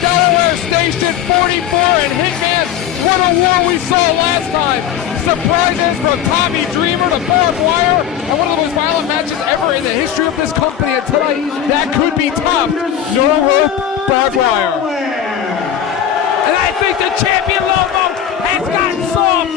Delaware Station 44, and Hitman, what a war we saw last time. Surprises from Tommy Dreamer to barbed wire, and one of the most violent matches ever in the history of this company. And tonight, that could be topped. No rope, barbed wire. And I think the champion Lobo has gotten soft.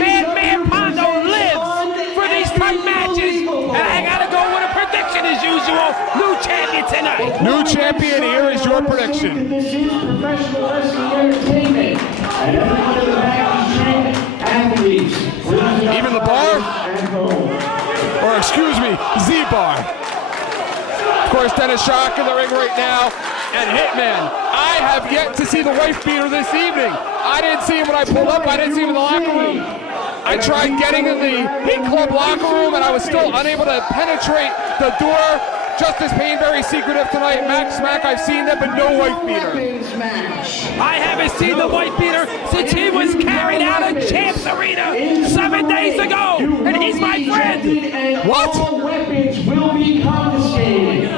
Madman Pondo lives for these type matches. And I gotta go with a prediction as usual. New champion tonight. New champion, here is your prediction. This is professional wrestling entertainment. And everyone in the back is trained athletes. Even the Barr? Or excuse me, Z-Bar. Of course, Dennis Shock in the ring right now. And Hitman, I have yet to see the wife beater this evening. I didn't see him when I pulled up. I didn't see him in the locker room. I tried getting in the Heat Club locker room, and I was still unable to penetrate the door. Justice Payne, very secretive tonight. Max Smack, I've seen that, but no wife beater. I haven't seen the wife beater since he was carried out of Champs Arena 7 days ago, and he's my friend. What? All weapons will be confiscated.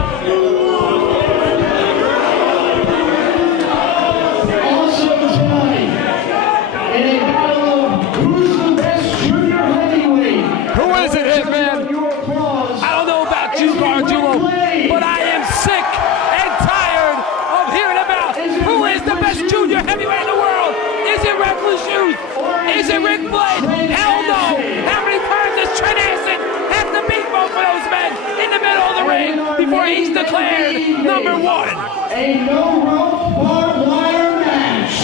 Also tonight, in a battle of who's the best junior heavyweight. Who is it, Hitman? I don't know about you, Barjulo, but I am sick and tired of hearing about who is the best junior heavyweight in the world. Is it Reckless Youth? Is it Rick Blade? Hell no. How many times does Trent Acid have to beat both of those men in the middle of the ring before he's declared number one? A no-rope barbed wire match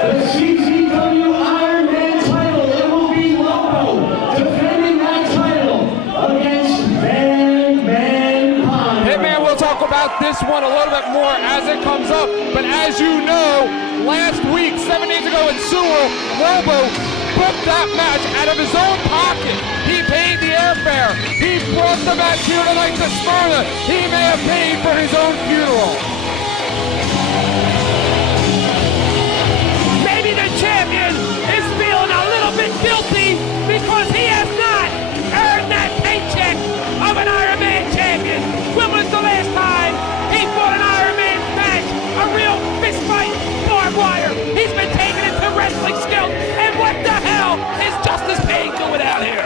for the CZW Iron Man title. It will be Lobo defending that title against Madman Pondo. Hitman, we'll talk about this one a little bit more as it comes up. But as you know, last week, 7 days ago in Sewell, Lobo booked that match out of his own pocket. He paid the airfare. He brought the match here tonight to Smyrna. He may have paid for his own funeral. Maybe the champion is feeling a little bit guilty because he has not earned that paycheck of an Iron Man champion. When was the last time he fought an Iron Man match? A real fist fight, barbed wire. He's been taken into wrestling skills. And what the hell is Justice Payne doing out here?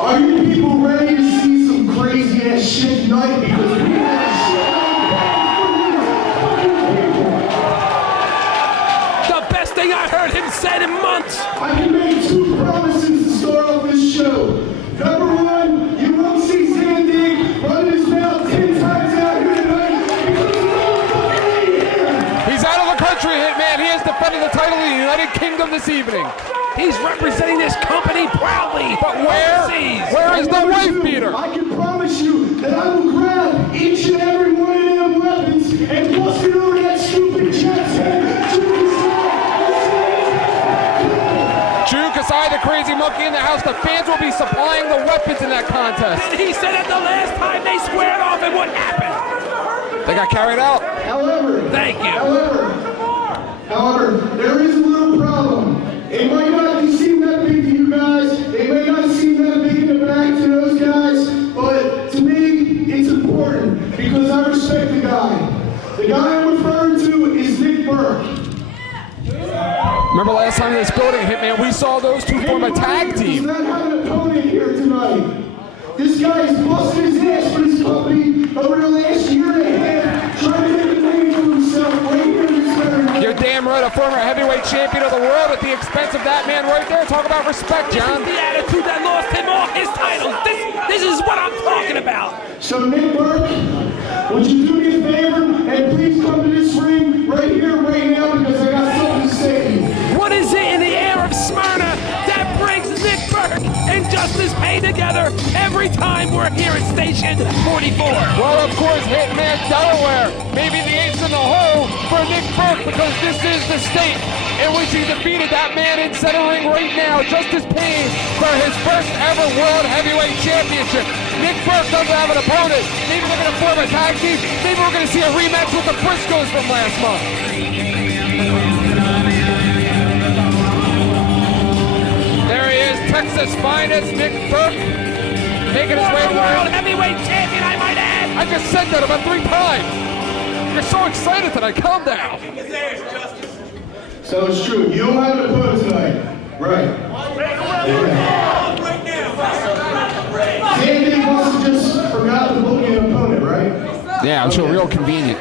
Are you people ready to see some crazy ass shit tonight? Because we have The best thing I heard him said in months. I can make 2 promises to start off this show. Number 1, you won't see Zandig running his mouth 10 times out here tonight because of no fucking here. He's out of the country, Hitman. He is defending the title of the United Kingdom this evening. He's representing this company proudly. But where is the wife beater? I can promise you that I will grab each and every one of them weapons and bust it over that stupid jet's head. Drew Kasai, the crazy monkey in the house. The fans will be supplying the weapons in that contest. And he said at the last time they squared off, and what happened? They got carried out. However, Thank you. However, there is a little problem. It might not seem that big to you guys. It may not seem that big in the back to those guys. But to me, it's important because I respect the guy. The guy I'm referring to is Nick Berk. Remember last time in this building, Hitman, we saw those two form a tag team. Does not have an opponent here tonight. This guy is busting his ass for this company over the last year and a half, trying to make a name for himself right here in this area. You're damn right, a former heavyweight champion of the world at the expense of that man right there. Talk about respect, John. This is the attitude that lost him all his titles. This is what I'm talking about. So Nick Berk, would you do me a favor and please come to this ring right here, right now, because I got something to say. What is it in the air of Smyrna that brings Nick Berk and Justice Payne together every time we're here at Station 44? Well, of course, Hitman Delaware. Maybe the ace in the hole for Nick Berk because this is the state in which he defeated that man in center ring right now, Justice Payne, for his first ever World Heavyweight Championship. Nick Berk doesn't have an opponent. Maybe they're going to form a tag team. Maybe we're going to see a rematch with the Briscoes from last month. There is Texas finest Nick Berk, making his way to the World ring. Heavyweight Champion, I might add. I just said that about 3 times. You're so excited that I calm down. So it's true. You don't have an opponent tonight. Right. Sandy must have just forgot to book an opponent, right? Yeah, I'm sure real convenient.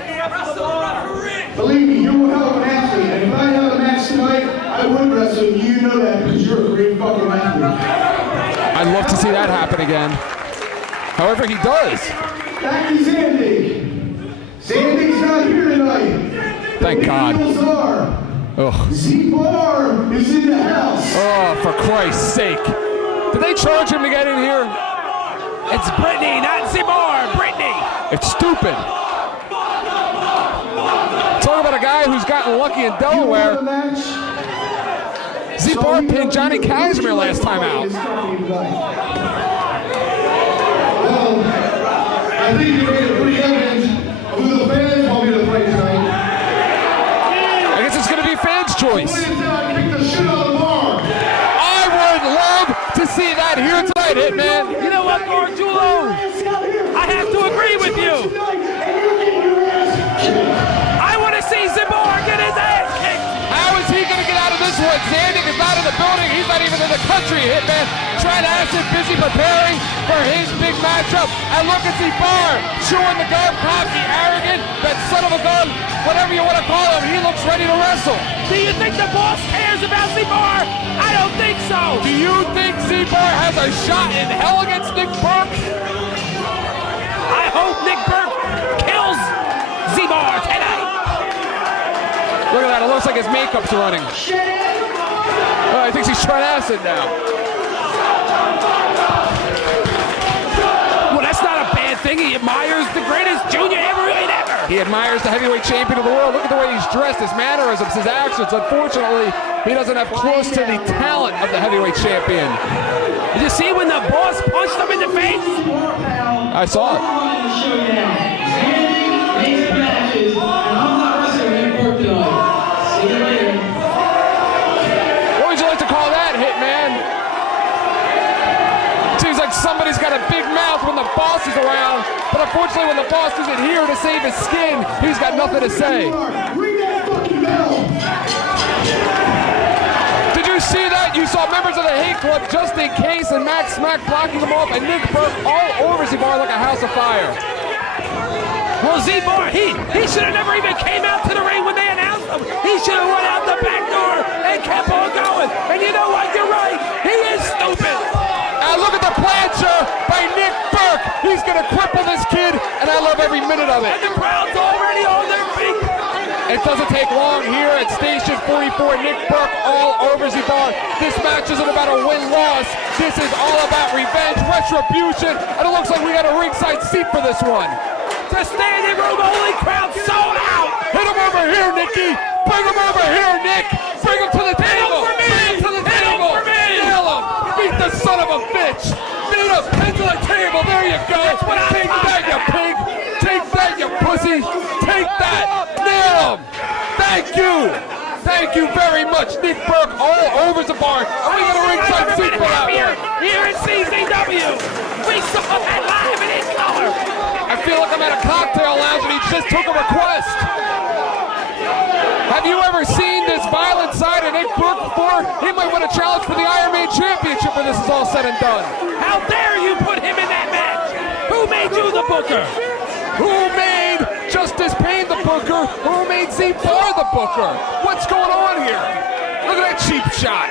Believe me, you're a hell of an athlete. And if I have a match tonight, I would wrestle. You know that because you're a great fucking athlete. I'd love to see that happen again. However, he does. Back to Sandy. Sandy's not here tonight. Thank God. Ugh. Barr is in the house. Oh, for Christ's sake. Did they charge him to get in here? It's Brittany, not Barr. Brittany. It's stupid. Talk about a guy who's gotten lucky in Delaware. Barr pinned Johnny Casimir last time out. Well, I think you made it pretty evident who the fans want me to play tonight. I guess it's going to be fans' choice. Kick the shit out of Barr. I would love to see that here tonight, Hitman. You know what, Barjulo? I have to agree with you. I want to see Barr get his ass kicked. How is he going to get out of this one? Zandig is not in the building. He's not even in the country, Hitman. Trent Acid busy preparing for his big matchup. And look at Barr chewing the gum, cocky, arrogant, that son of a gun, whatever you want to call him. He looks ready to wrestle. Do you think the boss cares about Barr? I don't think so. Do you think Barr has a shot in hell against Nick Berk? I hope Nick Berk kills Barr tonight. Look at that. It looks like his makeup's running. Oh, I think he's Trent Acid now. Well, that's not a bad thing. He admires the greatest junior heavyweight ever. He admires the heavyweight champion of the world. Look at the way he's dressed, his mannerisms, his actions. Unfortunately, he doesn't have close to the talent of the heavyweight champion. Did you see when the boss punched him in the face? I saw it. What would you like to call that, Hitman? Seems like somebody's got a big mouth when the boss is around, but unfortunately when the boss isn't here to save his skin, he's got nothing to say. Did you see that? You saw members of the Hate Club just in case and Max Smack blocking them off and Nick Berk all over Barr like a house of fire. Well, Barr, he should have never even came out to the ring when they announced him. He should have run out the back door and kept on going. And you know what? You're right. He is stupid. And look at the plancher by Nick Berk. He's going to cripple this kid, and I love every minute of it. And the crowd's already on their feet. It doesn't take long here at Station 44. Nick Berk all over Barr. This match isn't about a win-loss. This is all about revenge, retribution, and it looks like we got a ringside seat for this one. The standing room only crowd sold out. Hit him over here, Nicky. Bring him over here, Nick. Bring him to the table. Bring him to the table. Nail him. Beat the son of a bitch. Beat him. Head to the table. There you go. Take that, you pig. Take that, you pussy. Take that. Nail him. Thank you. Thank you very much, Nick Berk, all over Barr. Are we going to ringside seat for that one? Here in CZW. We saw that live in his color. I feel like I'm at a cocktail lounge and he just took a request. Have you ever seen this violent side of Nick Berk before? He might win a challenge for the Iron Man Championship when this is all said and done. How dare you put him in that match? Who made you the booker? Who made Justice Payne the booker? Who made Barr the booker? What's going on here? Look at that cheap shot.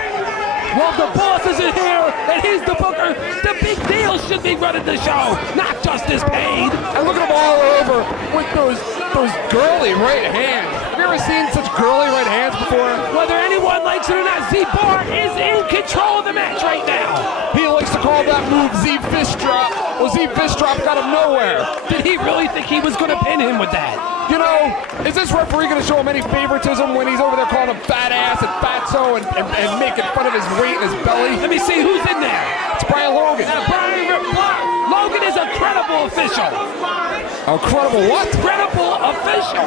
Well, the boss isn't here, and he's the booker. The big deal should be running the show, not Justice Payne. And look at him all over with those girly right hands. Have you ever seen such girly right hands before? Whether anyone likes it or not, Barr is in control of the match right now. He likes to call that move Z-Fist Drop. Well, Z-Fist Drop got him nowhere. Did he really think he was going to pin him with that? You know, is this referee going to show him any favoritism when he's over there calling him fat ass and fatso and making fun of his weight and his belly? Let me see who's in there. It's Brian Logan. Logan is a credible official. A credible what? Credible official.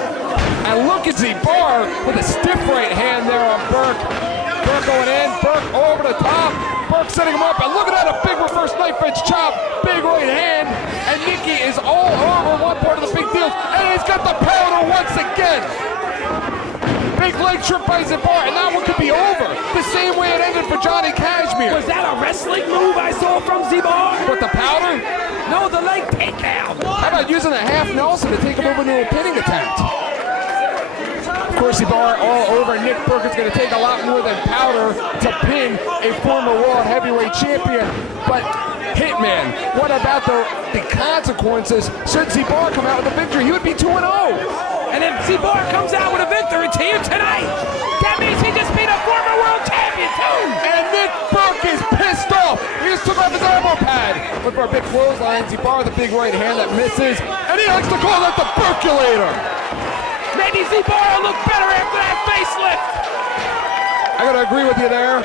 And look at Barr with a stiff right hand there on Berk. Berk going in, Berk over the top. Berk setting him up, and look at that, a big reverse knife edge chop, big right hand, and Nicky is all over one part of the big deal, and he's got the powder once again. Big leg trip by Barr, and that one could be over. The same way it ended for Johnny Kashmere. Was that a wrestling move I saw from Barr? With the powder? No, the leg takedown. How about using a half Nelson to take him over into a pinning attempt? Of course, Barr all over. Nick Berk is going to take a lot more than powder to pin a former world heavyweight champion. But Hitman, what about the consequences should Barr come out with a victory? He would be 2-0. And if Barr comes out with a victory to you tonight, that means he just beat a former world champion too. And Nick Berk is pissed off. He just took off his elbow pad. Look for a big clothesline. Barr with a big right hand that misses. And he likes to call that the percolator. Maybe Barr will look better after that facelift. I gotta agree with you there.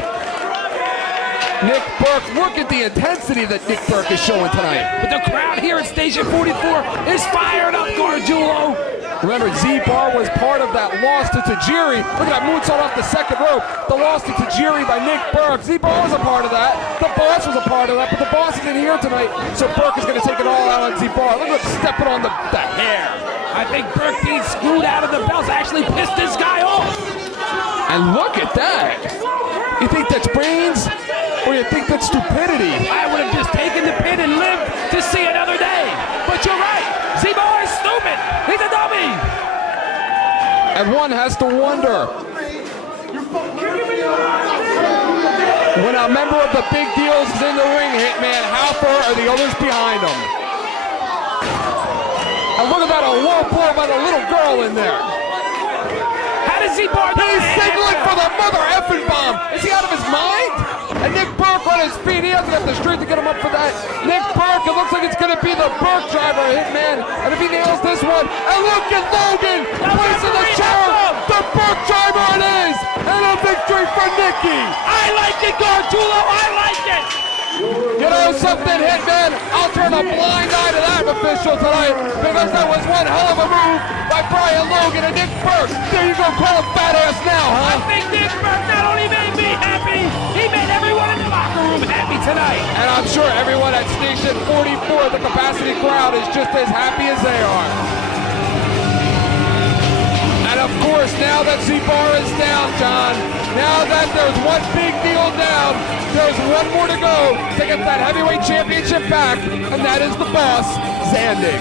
Nick Berk, look at the intensity that Nick Berk is showing tonight. But the crowd here at Station 44 is fired up, Gargiulo. Remember, Barr was part of that loss to Tajiri. Look at that moonsault off the second rope. The loss to Tajiri by Nick Berk. Barr was a part of that. The boss was a part of that, but the boss isn't here tonight, so Berk is going to take it all out on Barr. Look at him stepping on the hair. I think Berk being screwed out of the belts actually pissed this guy off. And look at that. You think that's brains, or you think that's stupidity? I would have just taken the pin and lived to see another day. But you're right. Barr is stupid. He's a dummy. And one has to wonder, when a member of the big deals is in the ring, Hitman, how far are the others behind him? And look at that, a low blow by the little girl in there. How does Barr do He's that? signaling for the mother effing bomb. Is he out of his mind? And Nick Berk on his feet. He hasn't got the strength to get him up for that. Nick Berk, it looks like it's going to be the Berk driver, Hitman. And if he nails this one, and look at Logan placing the chair. The Berk driver it is. And a victory for Nicky. I like it, Gargiulo. I like it. You know something, Hitman? I'll turn a blind eye to that official tonight, because that was one hell of a move by Brian Logan and Nick Berk. There you go, call him badass now, huh? I think Nick Berk not only made me happy, he made everyone in the locker room happy tonight. And I'm sure everyone at Station 44, the capacity crowd, is just as happy as they are. And of course, now that Barr is down, John, now that there's one big deal down, there's one more to go to get that heavyweight championship back, and that is the boss, Zandig.